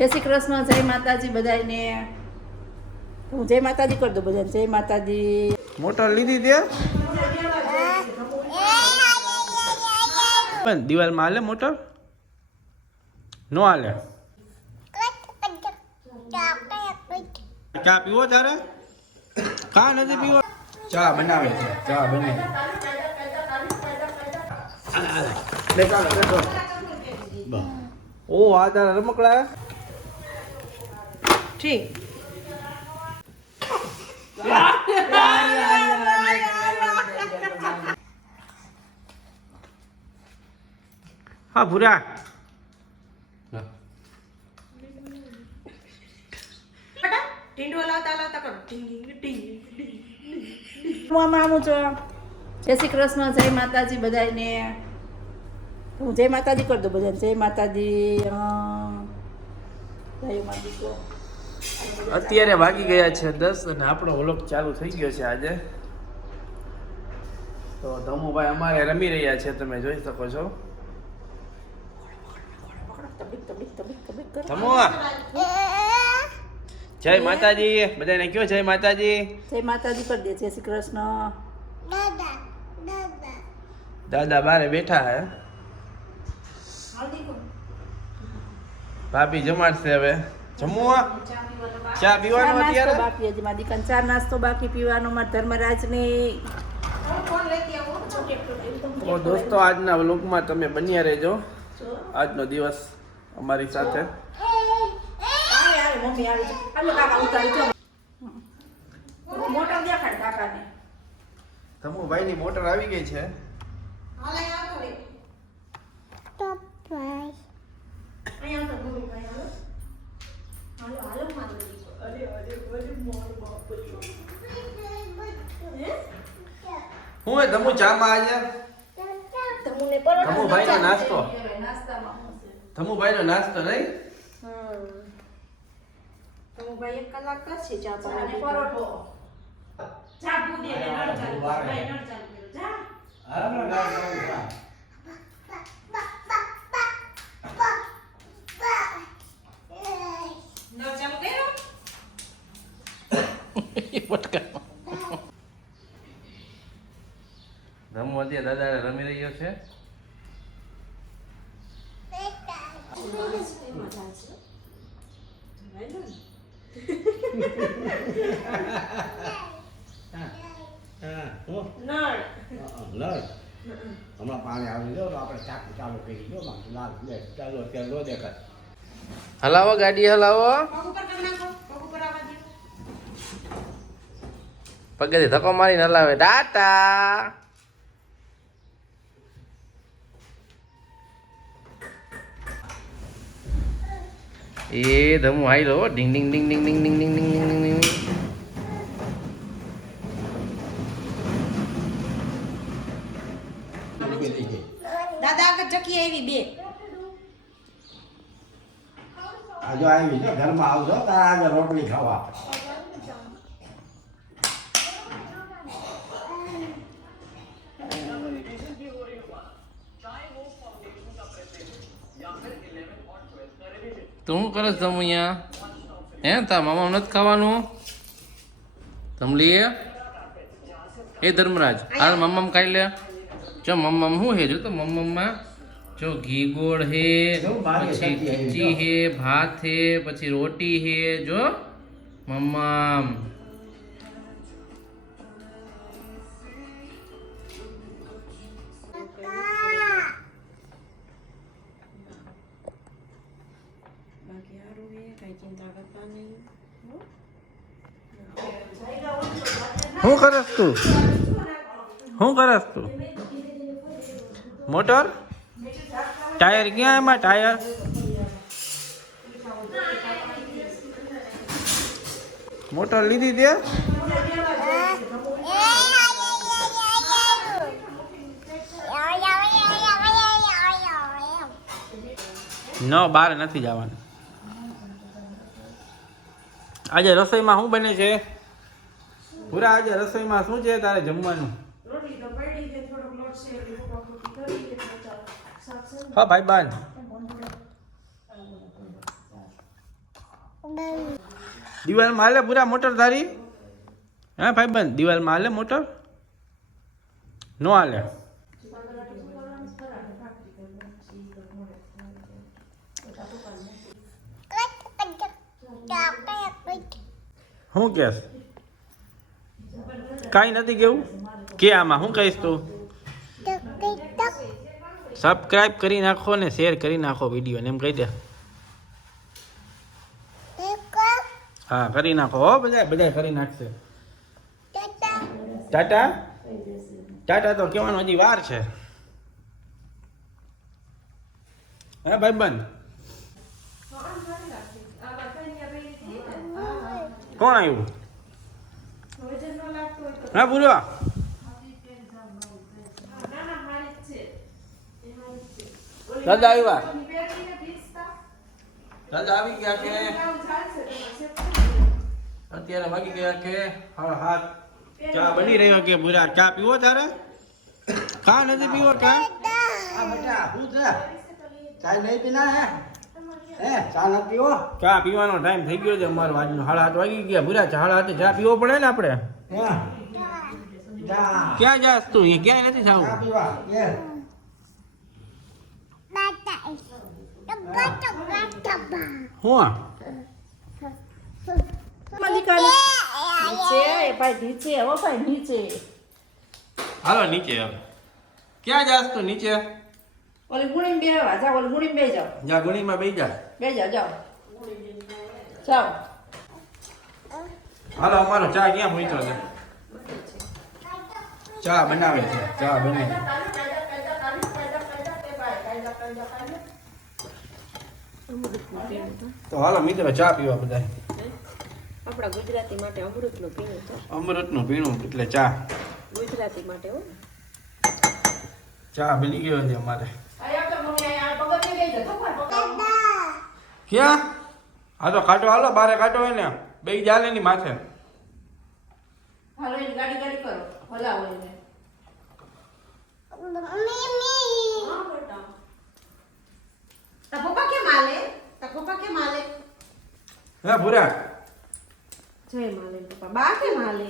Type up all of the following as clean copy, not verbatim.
જય શ્રી કૃષ્ણ, જય માતાજી બધાને. હું જય માતાજી કરી દઉં બધાને. જય માતાજી. મોટર લીધી તે પણ દિવાલમાં હાલે મોટર નો હાલે. ચા પીવો તારે? કા નથી પીવો? ચા બનાવે છે, ચા બની. ઓ આ તારા રમકડા ઠીક. હા ભૂરા હું આવું છું. જય શ્રી કૃષ્ણ, જય માતાજી બધાને. હું જય માતાજી કરી દઉં બધાને. જય માતાજી. જય માતાજી. અત્યારે વાગી ગયા છે 10 અને આપણો વ્લોગ ચાલુ થઈ ગયો છે આજે. તો ધમુભાઈ અમારે રમી રહ્યા છે, તમે જોઈ શકો છો. ધમુ જય માતાજી બધાને કયો જય માતાજી. જય માતાજી કરી દે. જય શ્રી કૃષ્ણ. દાદા બારે બેઠા હે, ભાભી જમાડશે હવે. જમવું ચા પીવાનો અત્યારે બાકી હજી મારી દીકરાને ચા નાસ્તો બાકી પીવાનો. મારા ધર્મરાજને તો દોસ્તો આજના વ્લોગમાં તમે બન્યા રહેજો. આજનો દિવસ અમારી સાથે. ધમુભાઈની મોટર આવી ગઈ છે. હું ધમુ ચામાં આજે ધમુભાઈનો નાસ્તો. ધમુભાઈનો નાસ્તો નહીં. ભાઈ 1 કલાક કરશે ચા પાણી. ધમુ અત્યારે દાદા રમી રહ્યો છે. હમણાં પાણી આવી ગયો આપણે ચાકુ ચાલુ કરી દો લાલ ચાલો અત્યારે લો દેખાય. હલાવો ગાડી હલાવો. પગેથી ધક્કો મારીને હલાવે. ટાટા. એ ધમુ હાઈ લો. ડિંગ ડિંગ ડિંગ ડિંગ ડિંગ ડિંગ ડિંગ ડિંગ ડિંગ ડિંગ. દાદા આગળ ચકી આવી 2. આજે આવી છે ઘરમાં આવજો તારા આગળ રોટલી ખાવા. તું શું કરસ ધમુ અહીંયા? હે તા મામા નથી ખાવાનું? ધમલી એ ધર્મરાજ હાલ મમ્મમ ખાઈ લે. જો મમ્મમ શું હે? જો તો મમ્મમમાં જો ઘી ગોળ હે, પછી ખીચડી હે, ભાત હે, પછી રોટી હે. જો મમ્મમ શું કરસ તું? શું કરસ તું? મોટર ટાયર ક્યાં? એમાં ટાયર મોટર લીધી તે ન બહાર નથી જવાનું. આજે રસોઈમાં શું બને છે? પૂરા આજે રસોઈમાં શું છે તારે જમવાનું? હા ભાઈ બાન દિવાલમાં હાલે પૂરા મોટર તારી? હા ભાઈબંધ, દિવાલમાં હાલે મોટર? નો હાલે. શું કેસ? કાંઈ નથી કેવું કે આમાં શું કહીશ તું? સબસ્ક્રાઇબ કરી નાખો ને શેર કરી નાખો વિડીયો ને એમ કહી દે. હા કરી નાખો હો, બધા બધા કરી નાખશે. ટાટા ટાટા તો કહેવાનું હજી વાર છે. હે ભાઈબંધ, કોણ આવ્યું? હા પૂરવા દાદા આવ્યા. દાદા આવી ગયા કે અત્યારે વાગી ગયા કે હાથ ચા બની રહ્યો કે પૂરા? ચા પીવો તારે? કા નથી પીવો? કા આ બેટા શું છે? ચાય નહીં પીના હે ચા નથી પીવો? ચા પીવાનો ટાઈમ થઈ ગયો છે અમારો આજનો. 7:30 વાગી ગયા પૂરા. 7:30 ચા પીવો પડે ને આપણે. ક્યાં જાસ તું? એ ક્યાંય નથી ચા જાવું. પીવા હું મલિકાને નીચે એ ભાઈ નીચે હો ભાઈ નીચે. હાલો નીચે. હવે ક્યાં જાસ તું? નીચે ઓલી ગુણી બેહવા જાઓ, ઓલી ગુણી બે જાઓ, જા ગુણીમાં બેસી જા. બે જાઓ જાઓ જાઓ. હાલો અમારો ચા ક્યાં પહોંચ્યો છે? ચા બનાવે છે. ચા બને તો હાલો મિત્રો ચા પીવા બધા. આપણા ગુજરાતી માટે અમૃતનું પીણું તો અમૃતનું પીણું એટલે ચા. ગુજરાતી માટે હો. ચા બની ગયો છે અમારે. આયા તો મમ્મી આયા પગડ બે જાઓ પગડ. ક્યાં? હા તો કાઢો, હાલો બારે કાઢો હોય ને બે જાલે ની માથે. હાલો એની ગાડી ગાડી કરો, હલાવો એને. તા પપ્પા કેમ હાલે? તા પપ્પા કેમ હાલે? હે ભૂરા જય માલે પપ્પા. બા કેમ હાલે?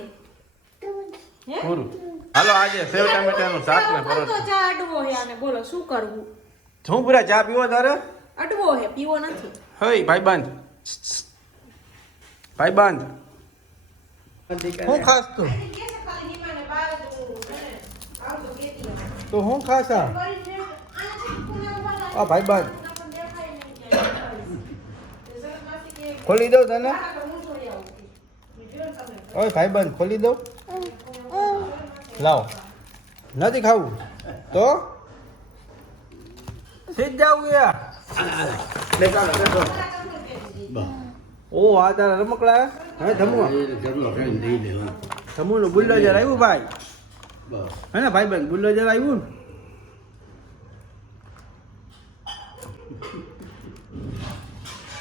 હે? પૂરું. હાલો આજે સેવ ટામેટાનું શાક ને તો પરોઠા. ચા અડવો હે આને, બોલો શું કરવું? શું ભૂરા ચા પીવો તારે? અડવો હે, પીવો નથી. હઈ ભાઈબંધ, ભાઈબંધ શું ખાસ તું? તો હું ખાસ આ ભાઈબંધ ખોલી દઉં તને? ઓય ભાઈબંધ ખોલી દઉં? લાવ. નથી ખાવું તો સીધ જાવું યાર. ઓ આ તારા રમકડા હે ધમુ? ધમુનું બુલ્ડોઝર આવ્યું ભાઈ. હે ને ભાઈબંધ બુલ્ડોઝર આવ્યું ને?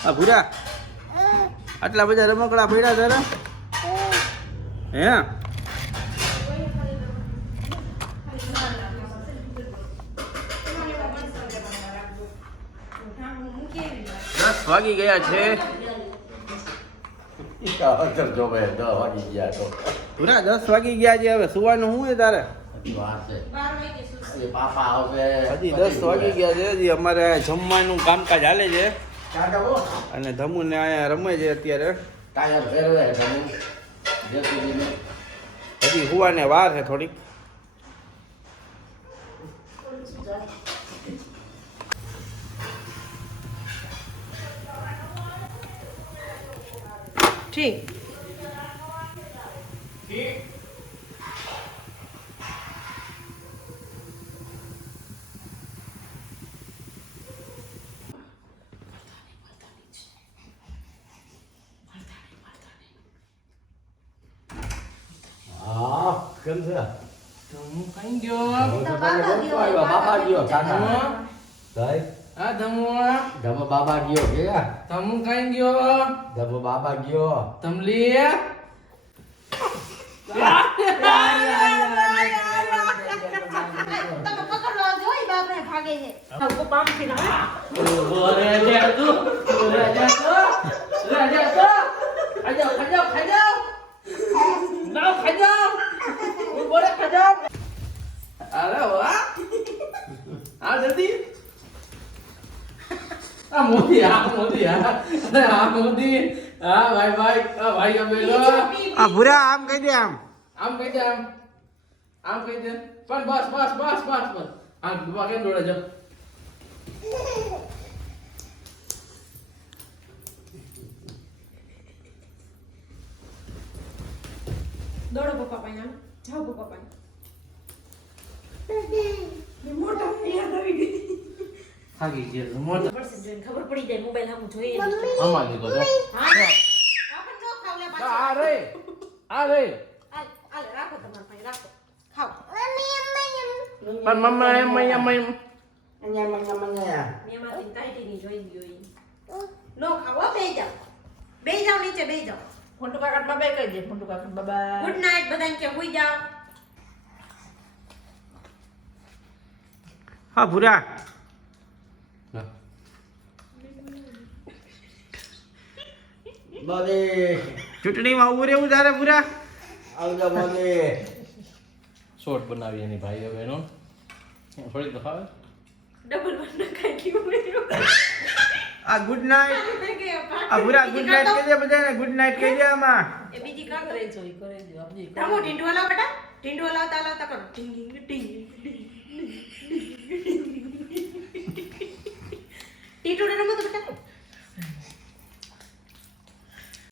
આ ભૂરા આટલા બધા રમકડા પડ્યા તારા? હે 10 વાગી ગયા છે. કરજો ભાઈ 10 વાગી ગયા તો પૂરા 10 વાગી ગયા છે. હવે સુવાનું શું છે તારે? વાર છે. એ પાપા આવશે હજી 10 વાગી ગયા છે. હજી અમારે જમવાનું કામકાજ હાલે છે કાકા બો અને ધમુને અહીંયા રમે છે અત્યારે. ટાયર ફેરવે તમે જે સુધી હજી સુવાને વાર છે થોડીક. ઠીક. હા કેમ છે ધમુ કઈ ગયો? બાબા ગયો કાકા ભાઈ આ ધમુ ધમો બાબા ગયો કે ધમુ કઈ ગયો? ધમો બાબા ગયો ધમલી તમે પકડો જોઈ બાપને ભાગે છે. હવે પામથી ના ઓરે જા તું ઓરે જા તું અરે આ મોદી હા ભાઈ ભાઈ આ ભાઈ અમે લો આ ભૂરા આમ કહી દે આમ આમ કહી દે આમ કહી દે પણ બસ બસ બસ બસ બસ આમ બાબા કેમ દોડે છે દોડો પપ્પા પાસે આમ જાઓ પપ્પા પાસે થાકી ગયા મોટા પડશે જોઈને ખબર પડી જાય મોબાઈલ સામું જોઈએ આમાં લીધો તો હા આપણ જો ખાવ લે પાછો આ રે આલે રાખો તમારા પાસે રાખો ખાઓ પણ મમ્મા એમ અહીંયા મેમાંથી કાઢી ની જોઈ ગયો ઈ નો ખાવો બે જાઓ નીચે બે જાઓ ફોટો કાકા બાબા કહી દે ફોટો કાકા બાબા ગુડ નાઈટ બધાને કે હુઈ જાઓ હા ભૂરા બોલે ચૂંટણીમાં ઉભું રહેવું તારે ભૂરા આવજો બોલે શોર્ટ બનાવી એની ભાઈ હવે એનો થોડીક તો ખાવે ડબલ બન ખાઈ ગયું આ ગુડ નાઈટ આ ભૂરા ગુડ નાઈટ કહી દે બધાને ગુડ નાઈટ કહી દે આમાં એ બીજી કાક કરે છો ઈ કરે દો આપજી તમો ઢીંડવા લાવ બેટા ઢીંડવા લાવતા લાવતા કરો ઢીંગ ઢીંગ ટીટુડે રમો તો બેટા